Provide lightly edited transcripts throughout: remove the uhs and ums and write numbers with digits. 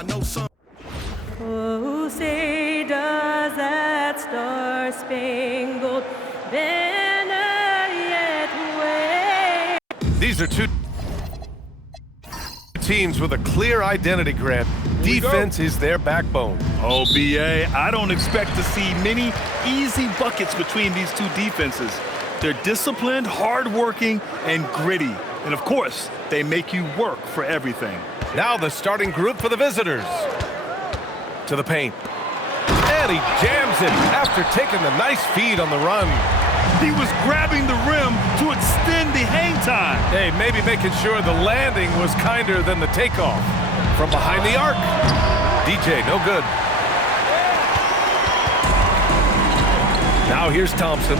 I know some. Oh, say does that star-spangled banner yet wave? These are two teams with a clear identity, Grant. Defense is their backbone. Oh, BA, I don't expect to see many easy buckets between these two defenses. They're disciplined, hardworking, and gritty. And of course, they make you work for everything. Now the starting group for the visitors. To the paint. And he jams it after taking the nice feed on the run. He was grabbing the rim to extend the hang time. Hey, maybe making sure the landing was kinder than the takeoff. From behind the arc. DJ, no good. Now here's Thompson.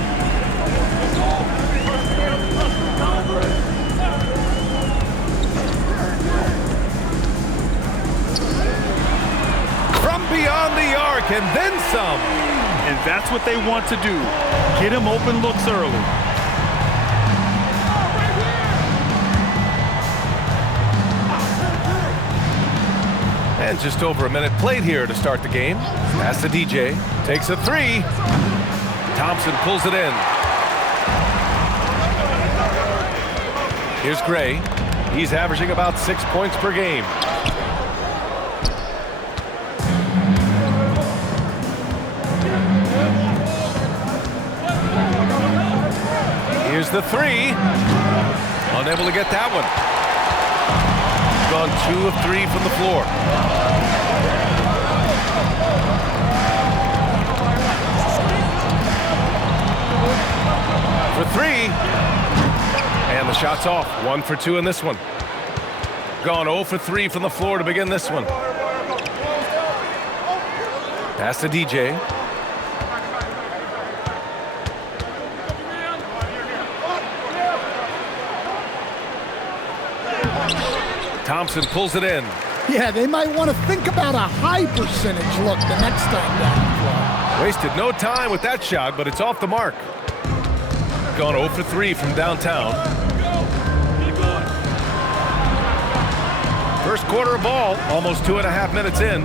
From beyond the arc and then some. And that's what they want to do. Get him open looks early. And just over a minute played here to start the game. Pass to DJ. Takes a three. Thompson pulls it in. Here's Gray. He's averaging about 6 points per game. Here's the three. Unable to get that one. Gone 2 of 3 from the floor. For 3. And the shot's off. 1 for 2 in this one. Gone 0 for 3 from the floor to begin this one. Pass to DJ. Thompson pulls it in. Yeah, they might want to think about a high percentage look the next time down the floor. Wasted no time with that shot, but it's off the mark. Gone 0 for 3 from downtown. First quarter of ball, almost 2.5 minutes in.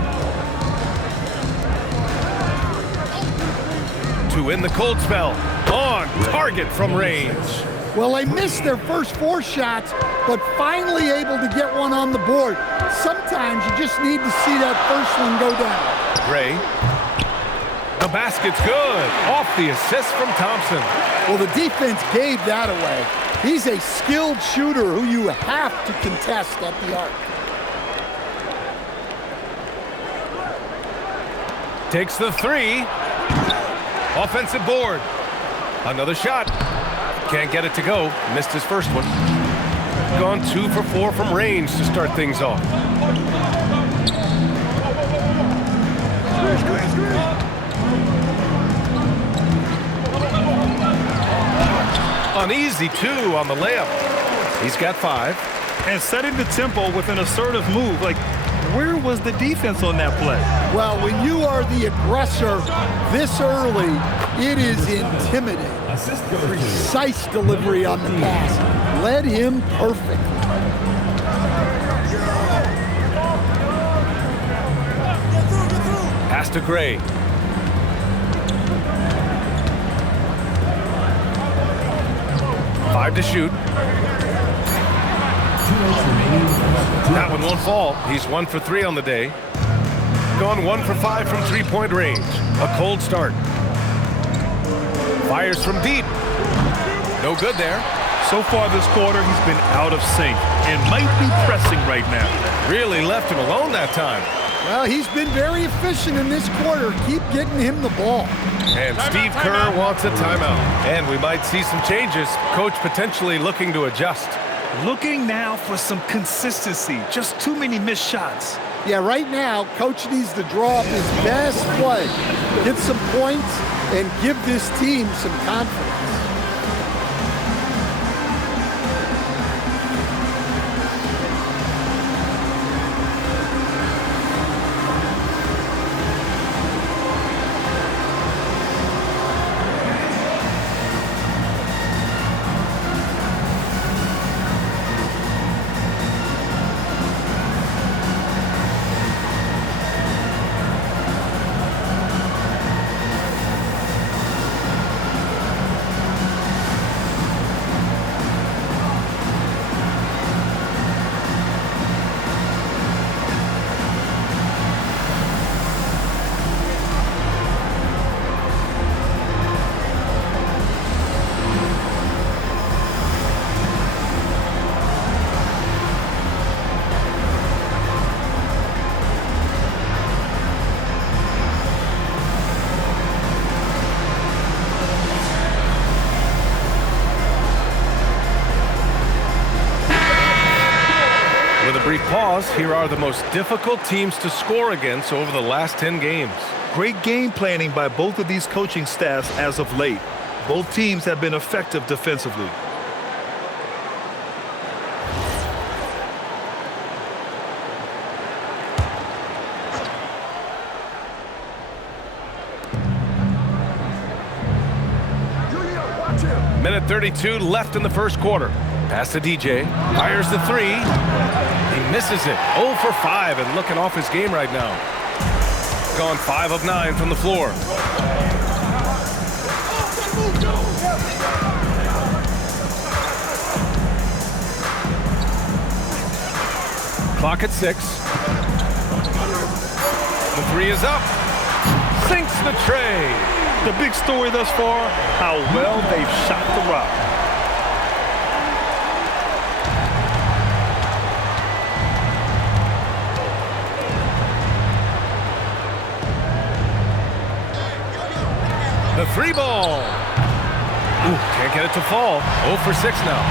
To win the cold spell. On target from range. Well, they missed their first 4 shots, but finally able to get one on the board. Sometimes you just need to see that first one go down. Gray. The basket's good. Off the assist from Thompson. Well, the defense gave that away. He's a skilled shooter who you have to contest at the arc. Takes the 3. Offensive board. Another shot. Can't get it to go. Missed his first one. Gone 2 for 4 from range to start things off. An easy 2 on the layup. He's got 5. And setting the tempo with an assertive move. Like, where was the defense on that play? Well, when you are the aggressor this early, it is intimidating. Precise delivery on the pass. Led him perfectly. Pass to Gray. Five to shoot. That one won't fall. He's 1 for 3 on the day. Gone 1 for 5 from 3-point range. A cold start. Fires from deep. No good there. So far this quarter, he's been out of sync and might be pressing right now. Really left him alone that time. Well, he's been very efficient in this quarter. Keep getting him the ball. And Steve Kerr wants a timeout. And we might see some changes. Coach potentially looking to adjust. Looking now for some consistency. Just too many missed shots. Yeah, right now, Coach needs to draw up his best play, get some points, and give this team some confidence. pause, here are the most difficult teams to score against over the last 10 games. Great game planning by both of these coaching staffs as of late. Both teams have been effective defensively. Minute 32 left in the first quarter. Pass to DJ. Fires the three. He misses it. 0 for 5 and looking off his game right now. Gone 5 of 9 from the floor. Clock at 6. The three is up. Sinks the tray. The big story thus far, how well they've shot the rock. The three ball. Ooh, can't get it to fall. 0 for 6 now.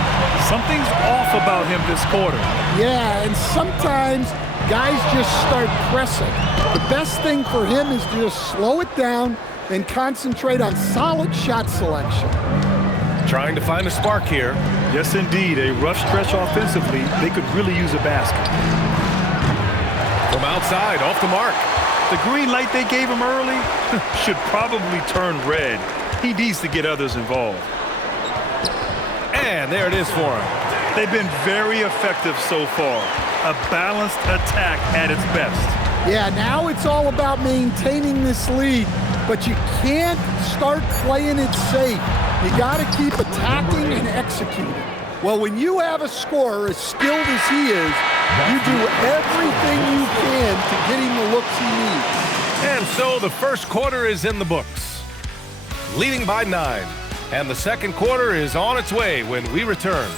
Something's off about him this quarter. Yeah, and sometimes guys just start pressing. The best thing for him is to just slow it down and concentrate on solid shot selection. Trying to find a spark here. Yes, indeed. A rough stretch offensively. They could really use a basket. From outside, off the mark. The green light they gave him early should probably turn red. He needs to get others involved. And there it is for him. They've been very effective so far. A balanced attack at its best. Yeah, now it's all about maintaining this lead, but you can't start playing it safe. You got to keep attacking and executing. Well, when you have a scorer as skilled as he is, you do everything you can to get him the looks he needs. And so the first quarter is in the books. Leading by 9. And the second quarter is on its way when we return.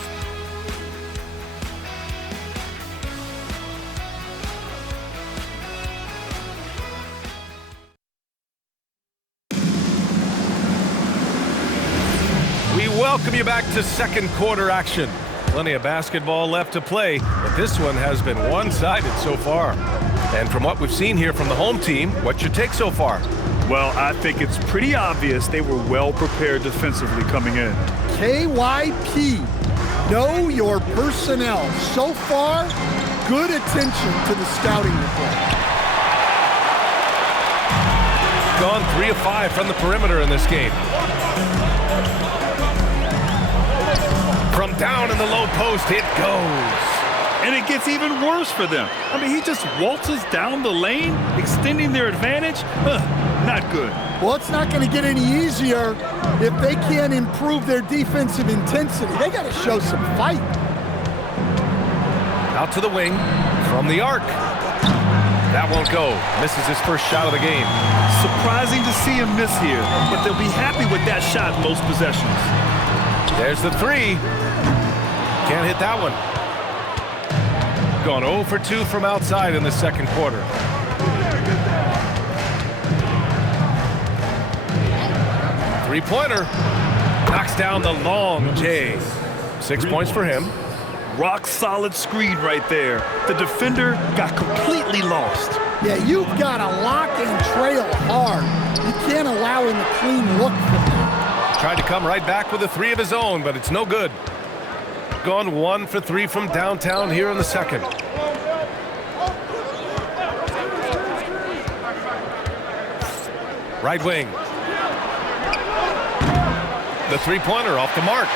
We welcome you back to second quarter action. Plenty of basketball left to play, but this one has been one-sided so far. And from what we've seen here from the home team, what's your take so far? Well, I think it's pretty obvious they were well prepared defensively coming in. KYP, know your personnel. So far, good attention to the scouting report. Gone 3 of 5 from the perimeter in this game. From down in the low post, it goes. And it gets even worse for them. I mean, he just waltzes down the lane, extending their advantage. Not good. Well, it's not going to get any easier if they can't improve their defensive intensity. They got to show some fight. Out to the wing, from the arc. That won't go. Misses his first shot of the game. Surprising to see him miss here, but they'll be happy with that shot most possessions. There's the three. Can't hit that one. Gone 0 for 2 from outside in the second quarter. Three-pointer. Knocks down the long J. 6 points for him. Rock solid screen right there. The defender got completely lost. Yeah, you've got to lock and trail hard. You can't allow him a clean look from there. Tried to come right back with a three of his own, but it's no good. Gone 1 for 3 from downtown here in the second. Right wing. The three-pointer off the mark.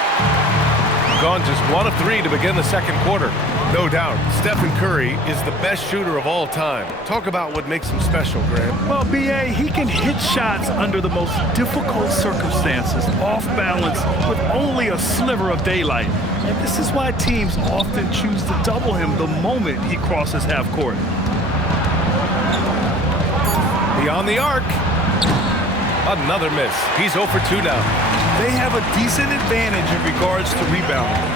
Gone just 1 of 3 to begin the second quarter. No doubt, Stephen Curry is the best shooter of all time. Talk about what makes him special, Graham. Well, B.A., he can hit shots under the most difficult circumstances, off balance, with only a sliver of daylight. And this is why teams often choose to double him the moment he crosses half court. Beyond the arc. Another miss. He's 0 for 2 now. They have a decent advantage in regards to rebounding.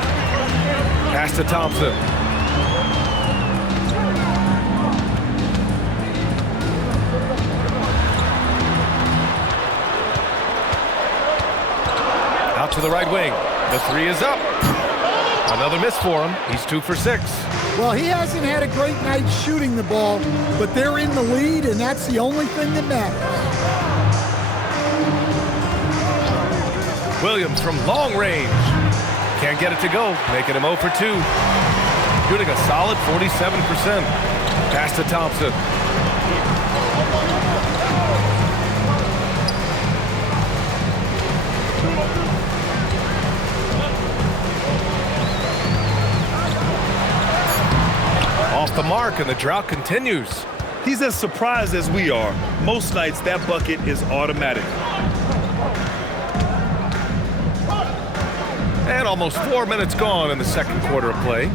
Pass to Thompson. Out to the right wing. The three is up. Another miss for him. He's 2 for 6. Well, he hasn't had a great night shooting the ball, but they're in the lead, and that's the only thing that matters. Williams from long range. Can't get it to go, making him 0 for 2. Shooting a solid 47%. Pass to Thompson. Off the mark, and the drought continues. He's as surprised as we are. Most nights, that bucket is automatic. And almost 4 minutes gone in the second quarter of play.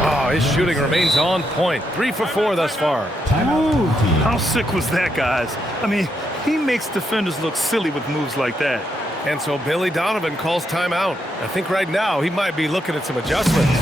Oh, his shooting remains on point. 3 for 4 thus far. Ooh, how sick was that, guys? I mean, he makes defenders look silly with moves like that. And so Billy Donovan calls timeout. I think right now he might be looking at some adjustments.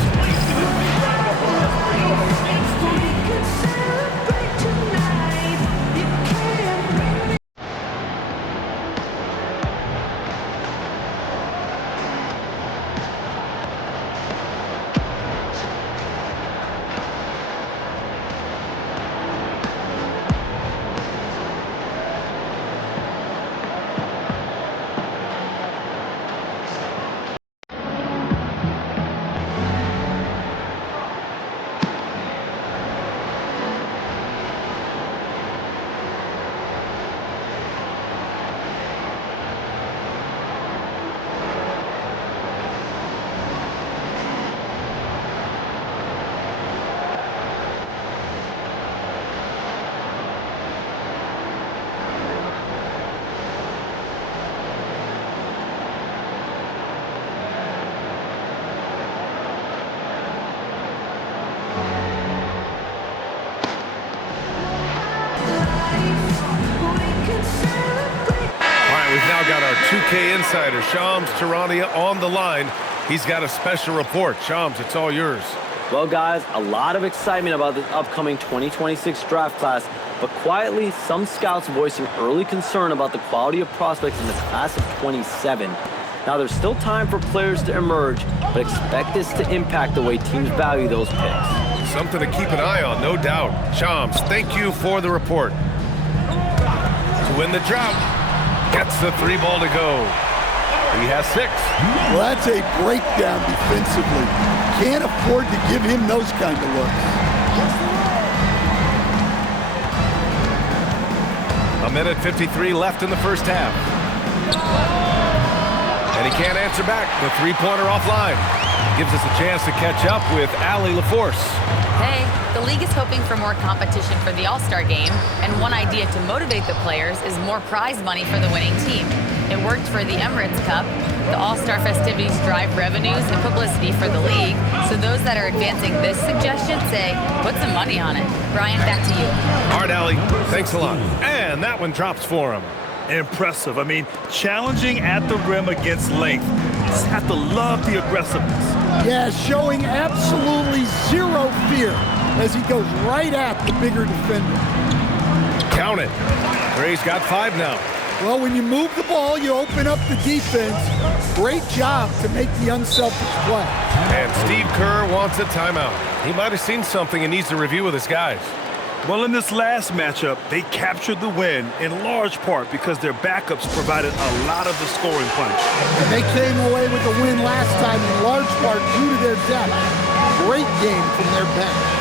We've now got our 2K insider, Shams Charania, on the line. He's got a special report. Shams, it's all yours. Well, guys, a lot of excitement about this upcoming 2026 draft class, but quietly, some scouts voicing early concern about the quality of prospects in the class of 27. Now, there's still time for players to emerge, but expect this to impact the way teams value those picks. Something to keep an eye on, no doubt. Shams, thank you for the report. To win the drought, gets the 3 ball to go. He has 6. Well, that's a breakdown defensively. Can't afford to give him those kind of looks. A minute 53 left in the first half. And he can't answer back. The 3-pointer offline. Gives us a chance to catch up with Allie LaForce. Hey, the league is hoping for more competition for the All-Star game, and one idea to motivate the players is more prize money for the winning team. It worked for the Emirates Cup. The All-Star festivities drive revenues and publicity for the league, so those that are advancing this suggestion say, put some money on it. Brian, back to you. All right, Allie, thanks a lot. And that one drops for him. Impressive. I mean, challenging at the rim against length. You just have to love the aggressiveness. Yeah, showing absolutely zero fear as he goes right at the bigger defender. Count it. Gray's got 5 now. Well, when you move the ball, you open up the defense. Great job to make the unselfish play. And Steve Kerr wants a timeout. He might have seen something and needs to review with his guys. Well, in this last matchup, they captured the win in large part because their backups provided a lot of the scoring punch. And they came away with the win last time in large part due to their depth. Great game from their bench.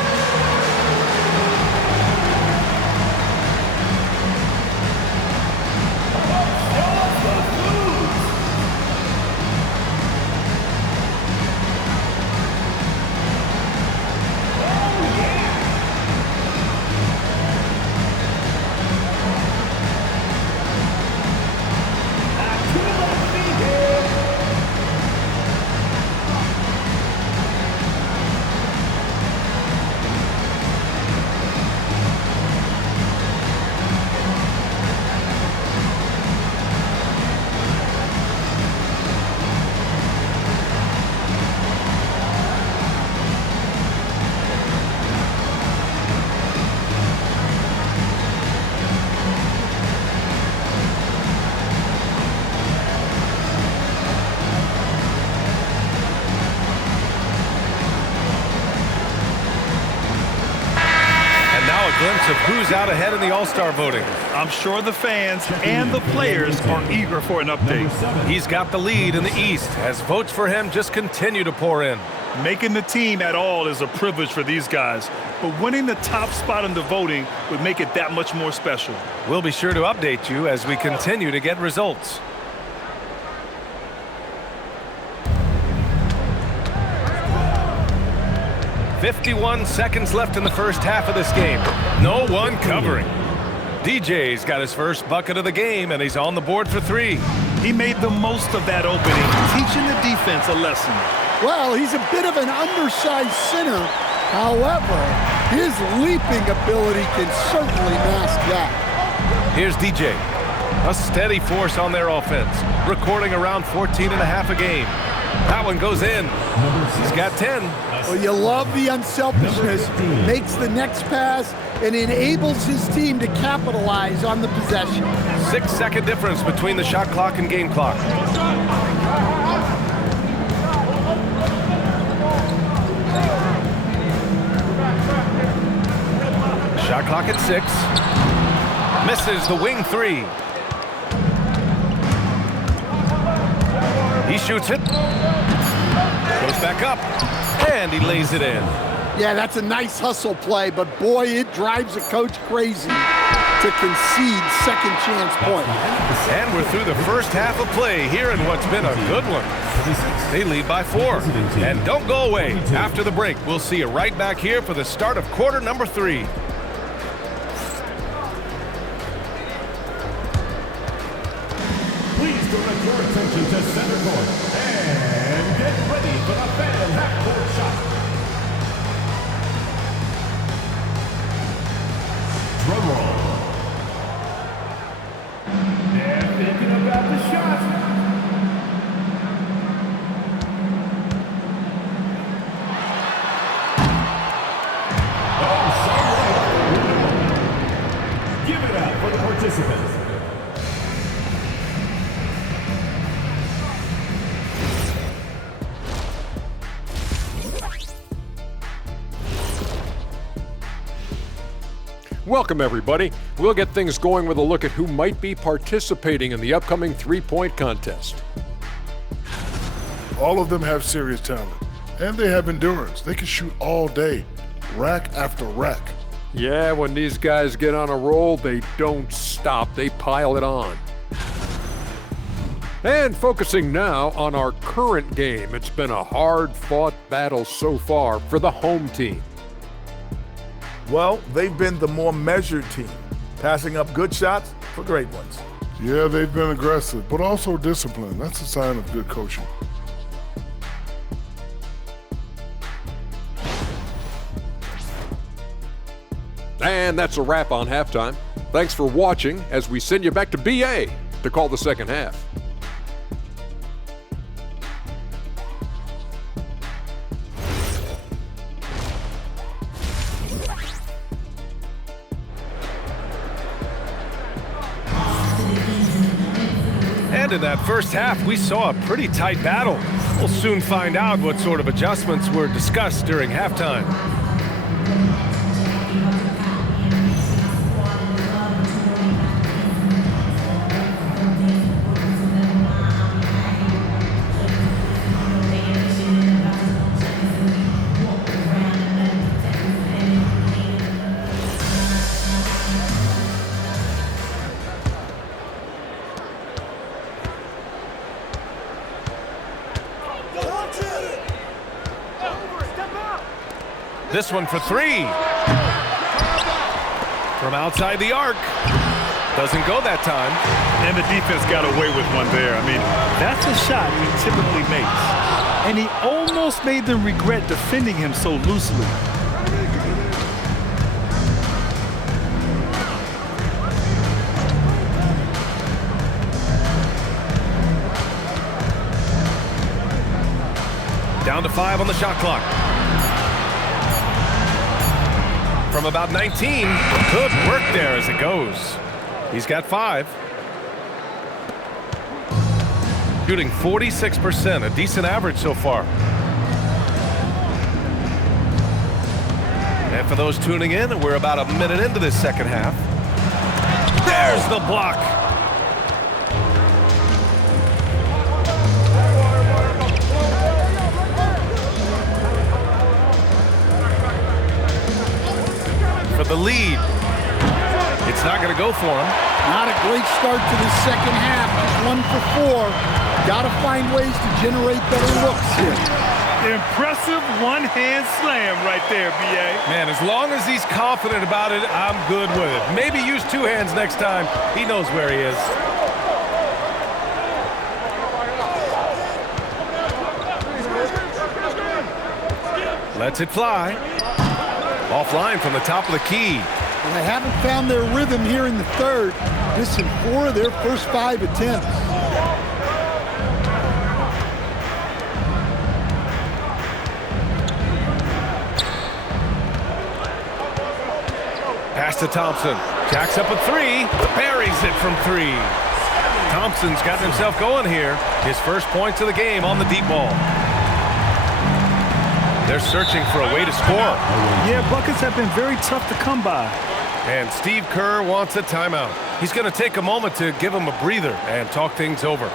glimpse of who's out ahead in the All-Star voting. I'm sure the fans and the players are eager for an update. He's got the lead in the East as votes for him just continue to pour in. Making the team at all is a privilege for these guys, but winning the top spot in the voting would make it that much more special. We'll be sure to update you as we continue to get results. "51 seconds left in the first half of this game. No one covering. DJ's got his first bucket of the game, and he's on the board for 3. He made the most of that opening, teaching the defense a lesson. Well, he's a bit of an undersized center. However, his leaping ability can certainly mask that. Here's DJ, a steady force on their offense, recording around 14.5 a game. That one goes in. He's got 10. Well, you love the unselfishness. Makes the next pass and enables his team to capitalize on the possession. 6-second difference between the shot clock and game clock. Shot clock at 6. Misses the wing 3. He shoots it. Goes back up. And he lays it in. Yeah, that's a nice hustle play, but boy, it drives a coach crazy to concede second chance point. And we're through the first half of play here in what's been a good one. They lead by 4. And don't go away. After the break, we'll see you right back here for the start of quarter number 3. Please direct your attention to center court and get ready for the fan half-court shot. Drum roll. They're thinking about the shot. Oh, sorry. Give it up for the participants. Welcome, everybody. We'll get things going with a look at who might be participating in the upcoming three-point contest. All of them have serious talent, and they have endurance. They can shoot all day, rack after rack. Yeah, when these guys get on a roll, they don't stop. They pile it on. And focusing now on our current game, it's been a hard-fought battle so far for the home team. Well, they've been the more measured team, passing up good shots for great ones. Yeah, they've been aggressive, but also disciplined. That's a sign of good coaching. And that's a wrap on halftime. Thanks for watching as we send you back to BA to call the second half. And in that first half, we saw a pretty tight battle. We'll soon find out what sort of adjustments were discussed during halftime. This one for 3. From outside the arc. Doesn't go that time. And the defense got away with one there. I mean, that's a shot he typically makes. And he almost made them regret defending him so loosely. Down to 5 on the shot clock. From about 19, good work there as it goes. He's got 5. Shooting 46%, a decent average so far. And for those tuning in, we're about a minute into this second half. There's the block. For the lead. It's not going to go for him. Not a great start to the second half. Just 1 for 4. Got to find ways to generate better looks here. Impressive one-hand slam right there, B.A. Man, as long as he's confident about it, I'm good with it. Maybe use 2 hands next time. He knows where he is. Lets it fly. Offline from the top of the key. Well, they haven't found their rhythm here in the third. Missing 4 of their first 5 attempts. Pass to Thompson. Jacks up a 3. Buries it from 3. Thompson's gotten himself going here. His first points of the game on the deep ball. They're searching for a way to score. Yeah, buckets have been very tough to come by. And Steve Kerr wants a timeout. He's going to take a moment to give him a breather and talk things over.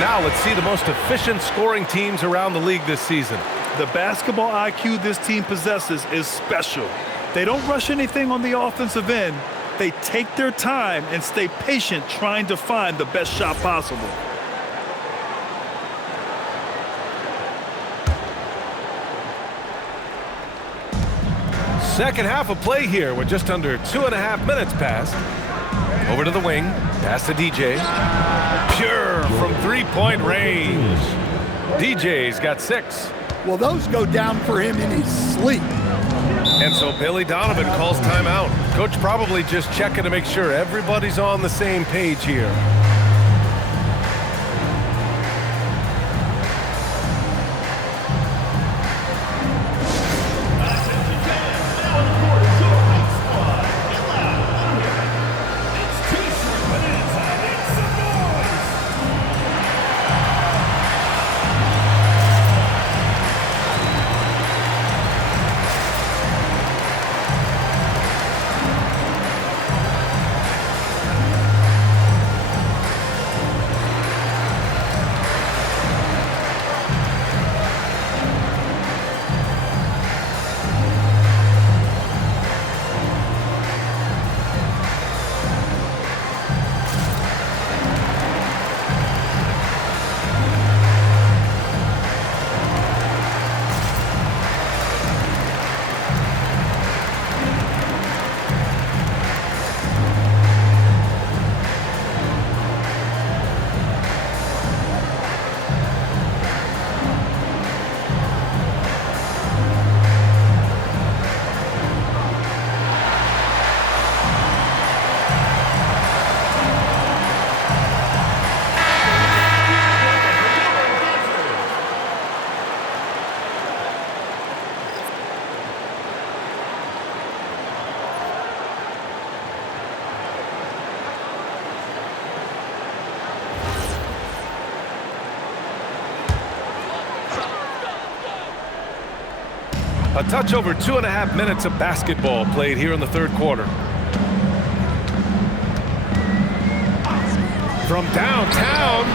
Now let's see the most efficient scoring teams around the league this season. The basketball IQ this team possesses is special. They don't rush anything on the offensive end. They take their time and stay patient trying to find the best shot possible. Second half of play here with just under 2.5 minutes passed. Over to the wing. Pass to DJ. Pure from 3-point range. DJ's got 6. Well, those go down for him in his sleep. And so Billy Donovan calls timeout. Coach probably just checking to make sure everybody's on the same page here. A touch over 2.5 minutes of basketball played here in the third quarter. From downtown,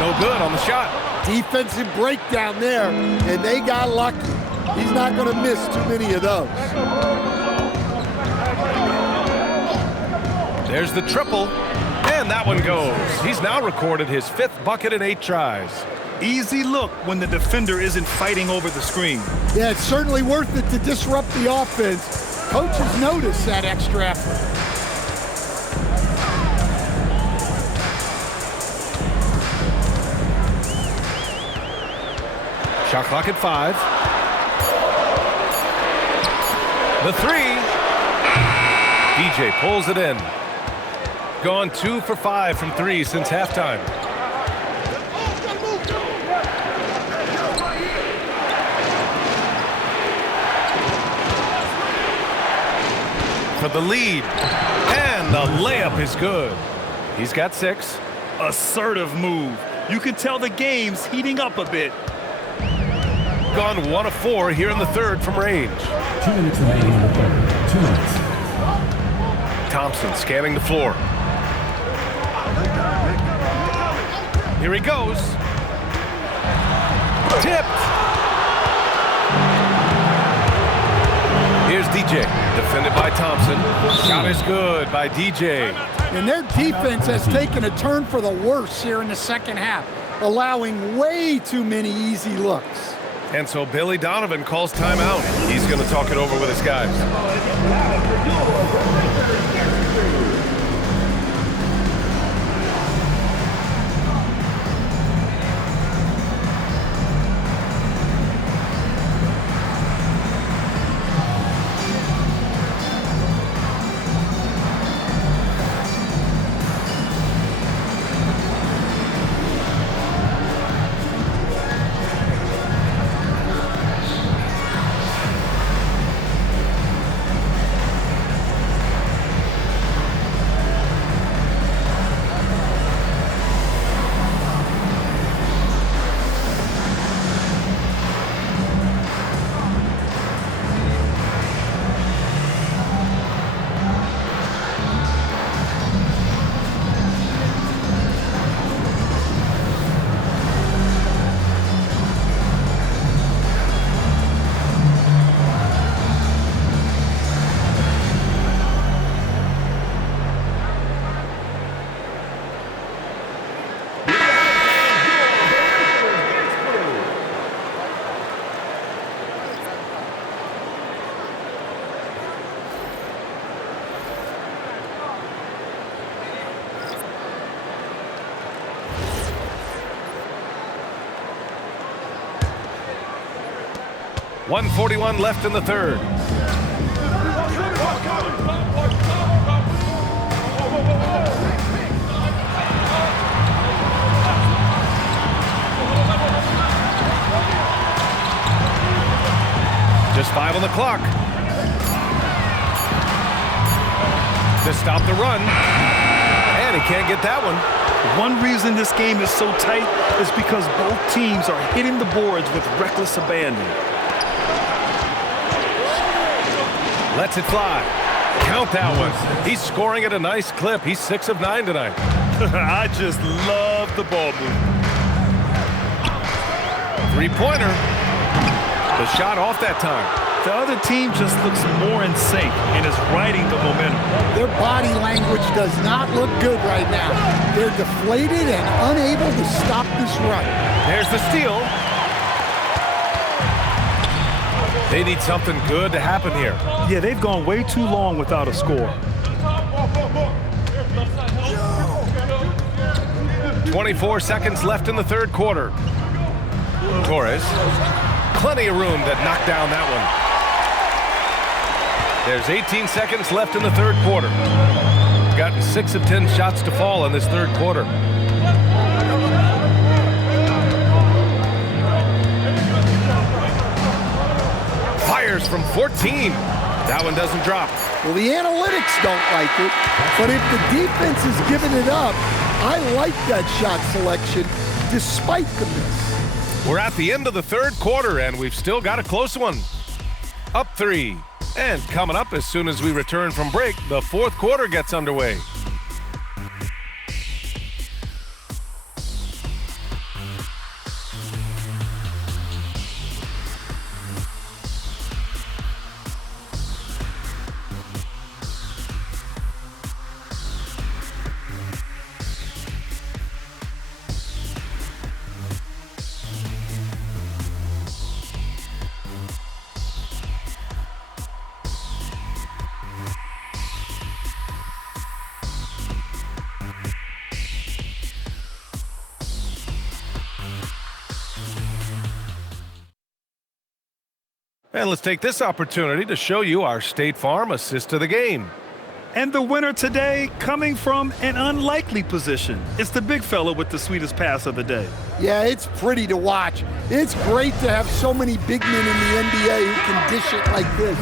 no good on the shot. Defensive breakdown there, and they got lucky. He's not going to miss too many of those. There's the triple, and that one goes. He's now recorded his 5th bucket in 8 tries. Easy look when the defender isn't fighting over the screen. Yeah, it's certainly worth it to disrupt the offense. Coaches notice that extra effort. Shot clock at 5. The 3. DJ pulls it in. Gone 2 for 5 from 3 since halftime. For the lead, and the layup is good. He's got 6. Assertive move. You can tell the game's heating up a bit. Gone 1 of 4 here in the third from range. 2 minutes remaining in the third. 2 minutes. Thompson scanning the floor. Here he goes. Tipped. Here's DJ, defended by Thompson. Shot is good by DJ. And their defense has taken a turn for the worse here in the second half, allowing way too many easy looks. And so Billy Donovan calls timeout. He's going to talk it over with his guys. .141 left in the third. Just 5 on the clock. To stop the run. And he can't get that one. One reason this game is so tight is because both teams are hitting the boards with reckless abandon. Lets it fly. Count that one. He's scoring at a nice clip. He's 6 of 9 tonight. I just love the ball movement. 3-pointer. The shot off that time. The other team just looks more in sync and is riding the momentum. Their body language does not look good right now. They're deflated and unable to stop this run. There's the steal. They need something good to happen here. Yeah, they've gone way too long without a score. 24 seconds left in the third quarter. Torres, plenty of room to knock down that one. There's 18 seconds left in the third quarter. Gotten 6 of 10 shots to fall in this third quarter. Fires from 14. That one doesn't drop. Well, the analytics don't like it, but if the defense is giving it up, I like that shot selection despite the miss. We're at the end of the third quarter, and we've still got a close one. Up 3. And coming up as soon as we return from break, the fourth quarter gets underway. And let's take this opportunity to show you our State Farm assist to the game. And the winner today coming from an unlikely position. It's the big fella with the sweetest pass of the day. Yeah, it's pretty to watch. It's great to have so many big men in the NBA who can dish it like this.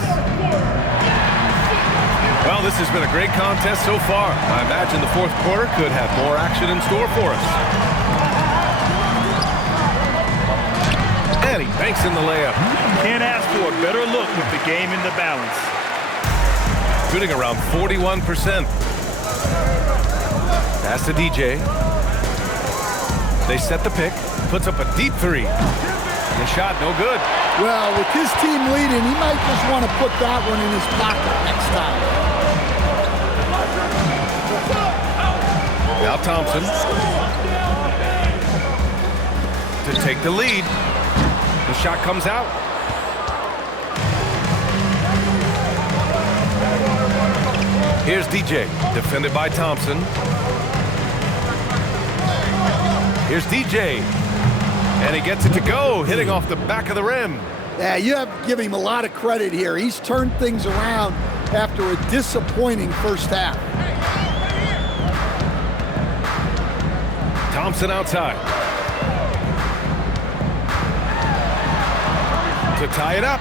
Well, this has been a great contest so far. I imagine the fourth quarter could have more action in store for us. And he banks in the layup. Can't ask for a better look with the game in the balance. Shooting around 41%. Pass to DJ. They set the pick. Puts up a deep 3. The shot no good. Well, with his team leading, he might just want to put that one in his pocket next time. Now Thompson to take the lead. The shot comes out. Here's DJ, defended by Thompson. Here's DJ, and he gets it to go, hitting off the back of the rim. Yeah, you have to give him a lot of credit here. He's turned things around after a disappointing first half. Thompson outside. To tie it up.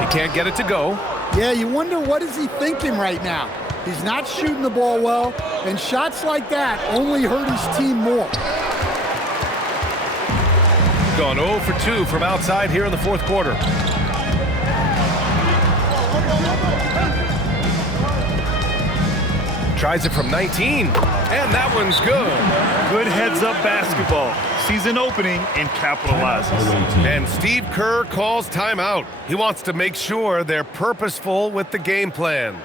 He can't get it to go. Yeah, you wonder what is he thinking right now. He's not shooting the ball well, and shots like that only hurt his team more. Gone 0 for 2 from outside here in the fourth quarter. Tries it from 19, and that one's good. Good heads-up basketball. Season opening and capitalizes. And Steve Kerr calls timeout. He wants to make sure they're purposeful with the game plan.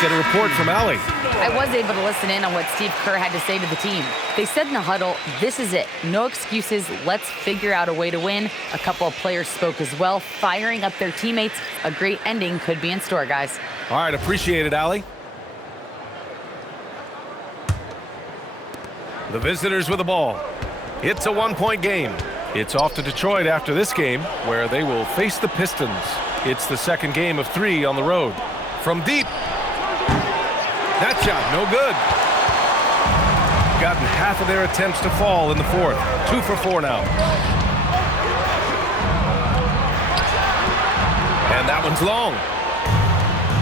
Get a report from Allie. I was able to listen in on what Steve Kerr had to say to the team. They said in the huddle, this is it. No excuses. Let's figure out a way to win. A couple of players spoke as well, firing up their teammates. A great ending could be in store, guys. All right, appreciate it, Allie. The visitors with the ball. It's a one-point game. It's off to Detroit after this game, where they will face the Pistons. It's the second game of 3 on the road. From deep. That shot, no good. Gotten half of their attempts to fall in the fourth. 2 for 4 now. And that one's long.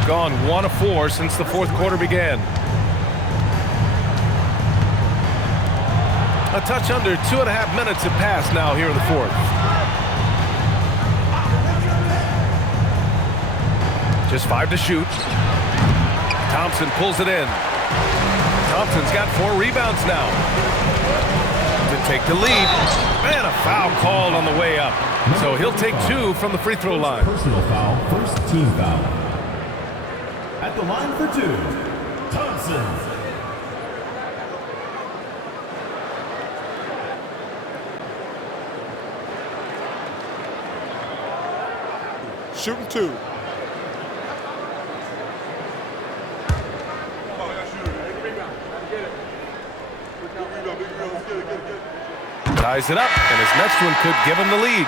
Gone 1 of 4 since the fourth quarter began. A touch under 2.5 minutes have passed now here in the fourth. Just 5 to shoot. Thompson pulls it in. Thompson's got 4 rebounds now to take the lead. And a foul called on the way up. So he'll take 2 from the free throw line. Personal foul, first team foul. At the line for 2, Thompson. Shooting 2. Ties it up, and his next one could give him the lead.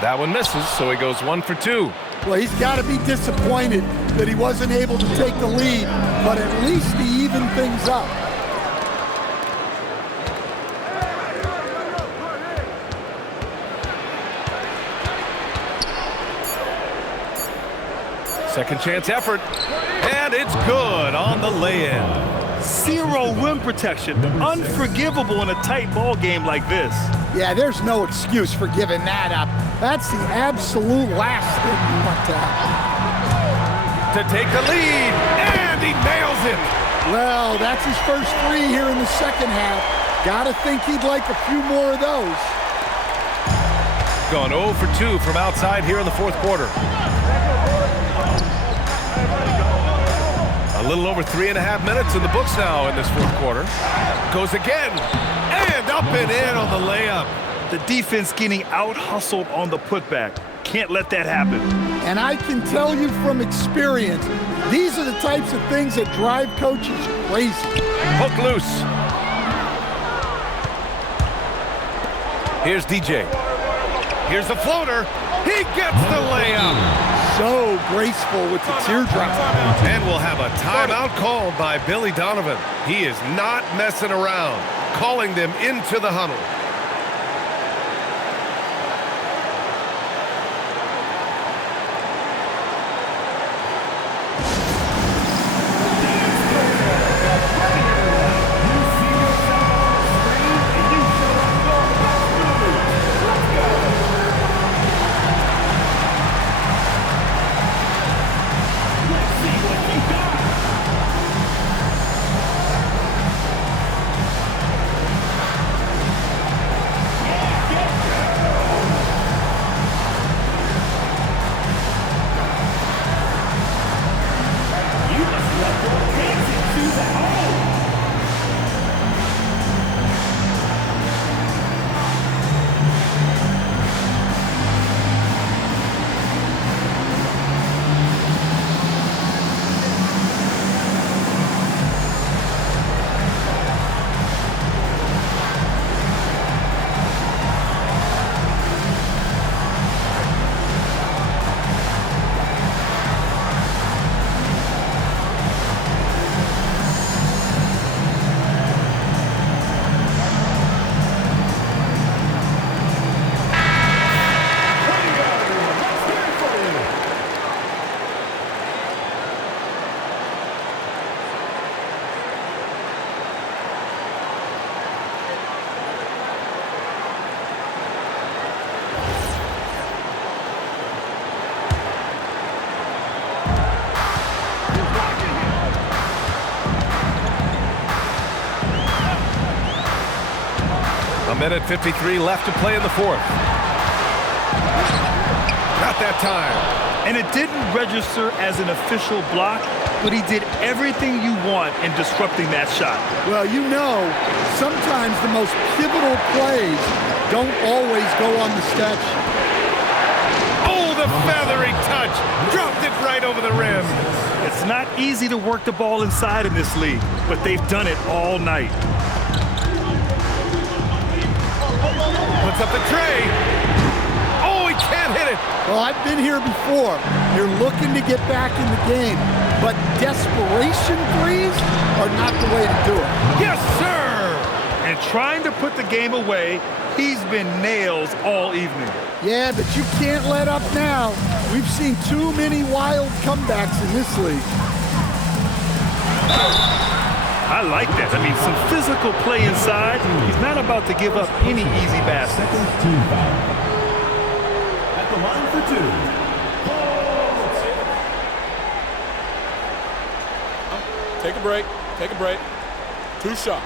That one misses, so he goes 1 for 2. Well, he's got to be disappointed that he wasn't able to take the lead, but at least he evened things up. Second chance effort, and it's good on the lay-in. 0 rim protection. Unforgivable in a tight ball game like this. Yeah, there's no excuse for giving that up. That's the absolute last thing you want to happen. To take the lead, and he nails it. Well, that's his first 3 here in the second half. Gotta think he'd like a few more of those. Gone 0 for 2 from outside here in the fourth quarter. A little over 3.5 minutes in the books now in this fourth quarter. Goes again, and up and in on the layup. The defense getting out-hustled on the putback. Can't let that happen. And I can tell you from experience, these are the types of things that drive coaches crazy. Hook loose. Here's DJ. Here's the floater. He gets the layup. So graceful with the teardrop. And we'll have a timeout called by Billy Donovan. He is not messing around, calling them into the huddle. A minute 53 left to play in the fourth. Not that time. And it didn't register as an official block, but he did everything you want in disrupting that shot. Well, you know, sometimes the most pivotal plays don't always go on the stat sheet. Oh, the feathery touch. Dropped it right over the rim. It's not easy to work the ball inside in this league, but they've done it all night. Puts up the tray. Oh, he can't hit it. Well, I've been here before. You're looking to get back in the game, but desperation threes are not the way to do it. Yes, sir. And trying to put the game away, He's been nails all evening. Yeah, but you can't let up now. We've seen too many wild comebacks in this league. I like that. I mean, some physical play inside. He's not about to give up any easy baskets. Second team foul. At the line for two. Take a break. Take a break. 2 shots.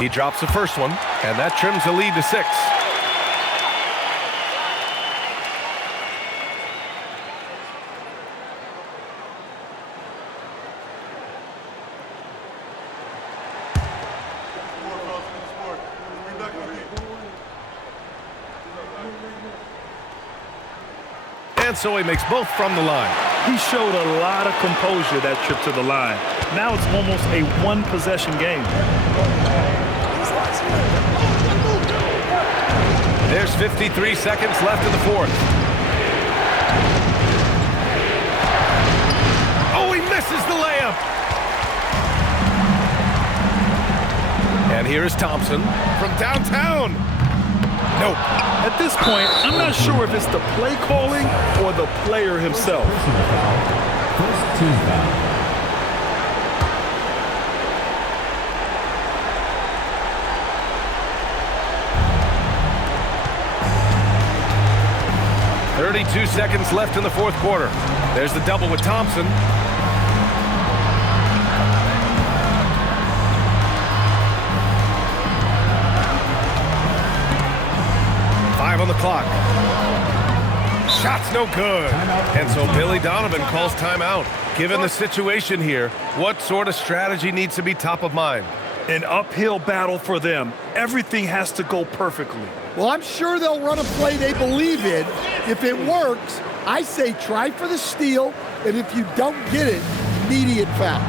He drops the first one, and that trims the lead to 6. And so he makes both from the line. He showed a lot of composure that trip to the line. Now it's almost a one-possession game. There's 53 seconds left in the 4th. Oh, he misses the layup. And here is Thompson from downtown. Nope. At this point, I'm not sure if it's the play calling or the player himself. First team foul. 32 seconds left in the 4th quarter. There's the double with Thompson. Five on the clock. Shot's no good. And so Billy Donovan calls timeout. Given the situation here, what sort of strategy needs to be top of mind? An uphill battle for them. Everything has to go perfectly. Well, I'm sure they'll run a play they believe in. If it works, I say try for the steal, and if you don't get it, immediate foul.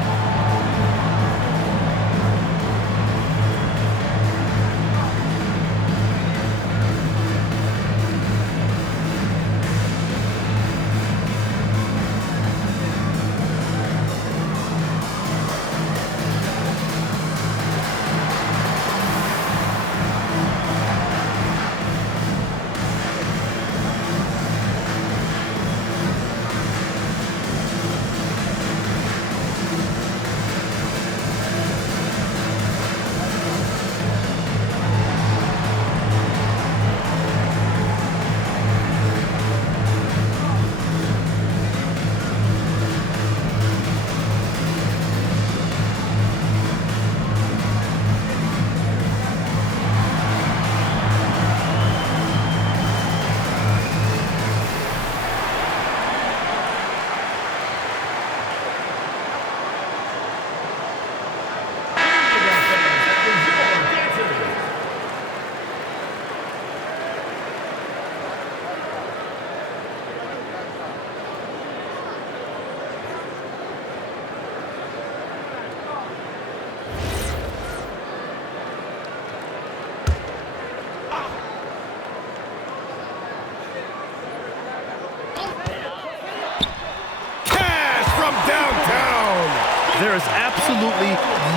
There is absolutely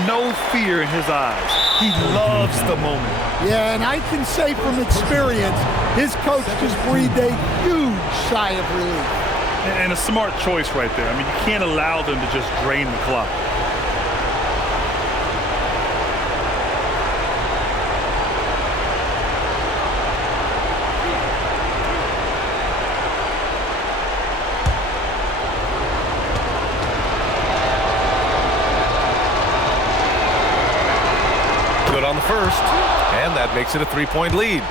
no fear in his eyes. He loves the moment. Yeah, and I can say from experience, his coach just breathed a huge sigh of relief. And a smart choice right there. I mean, you can't allow them to just drain the clock. On the first, and that makes it a 3-point lead.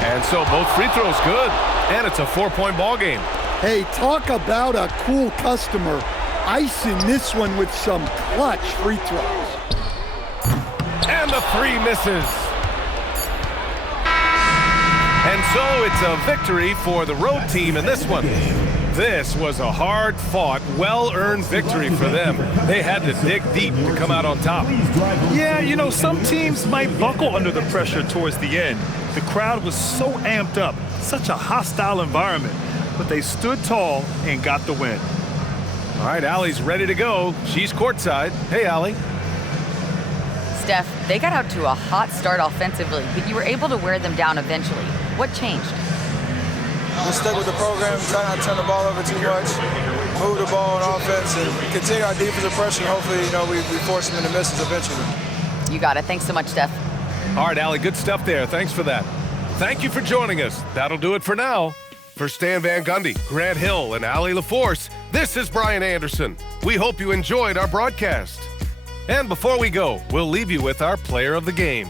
And so both free throws good, and it's a 4-point ball game. Hey, talk about a cool customer. Icing this one with some clutch free throws. And the 3 misses. And so it's a victory for the road team in this one. This was a hard-fought, well-earned victory for them. They had to dig deep to come out on top. Yeah, you know, some teams might buckle under the pressure towards the end. The crowd was so amped up, such a hostile environment, but they stood tall and got the win. All right, Allie's ready to go. She's courtside. Hey, Allie. Steph, they got out to a hot start offensively, but you were able to wear them down eventually. What changed? We'll stick with the program, try not to turn the ball over too much, move the ball on offense, and continue our defensive pressure. Hopefully, you know, we force them into misses eventually. You got it. Thanks so much, Steph. All right, Allie, good stuff there. Thanks for that. Thank you for joining us. That'll do it for now. For Stan Van Gundy, Grant Hill, and Allie LaForce, this is Brian Anderson. We hope you enjoyed our broadcast. And before we go, we'll leave you with our player of the game.